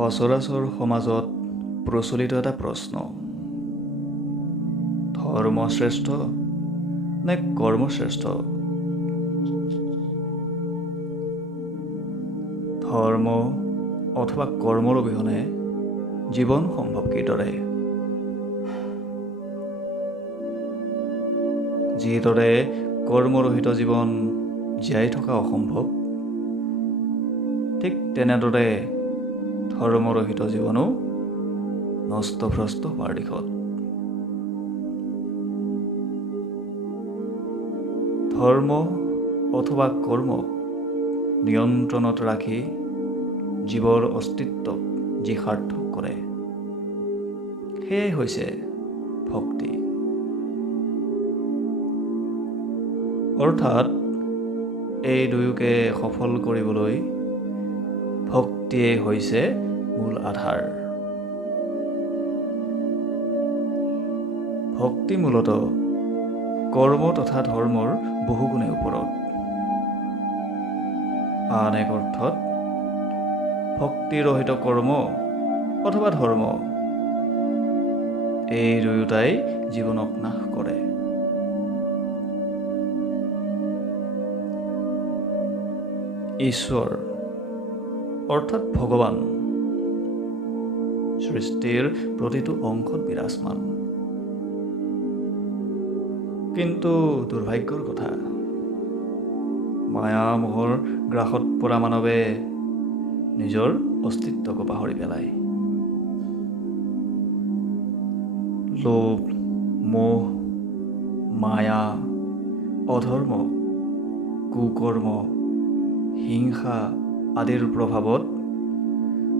সচৰাচৰ সমাজত প্ৰচলিত এটা প্ৰশ্ন, ধৰ্ম শ্ৰেষ্ঠ নে কৰ্ম শ্ৰেষ্ঠ? ধৰ্ম অথবা কৰ্মৰ অবিহনে জীৱন সম্ভৱ কিদৰে? যিদৰে কৰ্মৰহিত জীৱন জীয়াই থকা অসম্ভৱ, ঠিক তেনেদৰে ধৰ্মৰহিত জীৱনো নষ্টভ্ৰষ্ট হোৱাৰ দিশত। ধৰ্ম অথবা কৰ্মক নিয়ন্ত্ৰণত ৰাখি জীৱৰ অস্তিত্বক যি সাৰ্থক কৰে, সেয়াই হৈছে ভক্তি। অৰ্থাৎ এই দুয়োকে সফল কৰিবলৈ ভক্তিয়ে হৈছে মূল আধাৰ। ভক্তি মূলতঃ কৰ্ম তথা ধৰ্মৰ বহুগুণে ওপৰত। আন এক অৰ্থত ভক্তিৰহিত কৰ্ম অথবা ধৰ্ম, এই দুয়োটাই জীৱনক নাশ কৰে। ঈশ্বৰ অৰ্থাৎ ভগৱান সৃষ্টিৰ প্ৰতিটো অংশত বিৰাজমান। কিন্তু দুৰ্ভাগ্যৰ কথা, মায়া মোহৰ গ্ৰাসত পৰা মানৱে নিজৰ অস্তিত্বকো পাহৰি পেলায়। লোভ, মোহ, মায়া, অধৰ্ম, কুকৰ্ম, হিংসা আদিৰ প্ৰভাৱত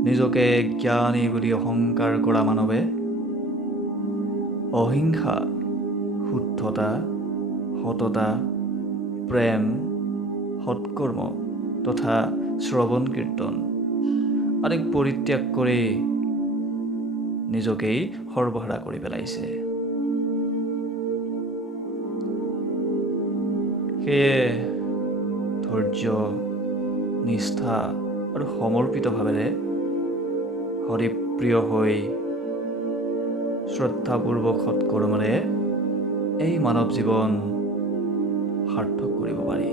নিজকে জ্ঞানী বুলি অহংকাৰ কৰা মানৱে অহিংসা, শুদ্ধতা, সততা, প্ৰেম, সৎকৰ্ম তথা শ্ৰৱণ কীৰ্তন আদিক পৰিত্যাগ কৰি নিজকেই সৰ্বহাৰা কৰি পেলাইছে। সেয়ে ধৈৰ্য, নিষ্ঠা আৰু সমৰ্পিত ভাৱেৰে হৰিপ্ৰিয় হৈ শ্ৰদ্ধাপূৰ্বক সৎকৰ্মৰে এই মানৱ জীৱন সাৰ্থক কৰিব পাৰি।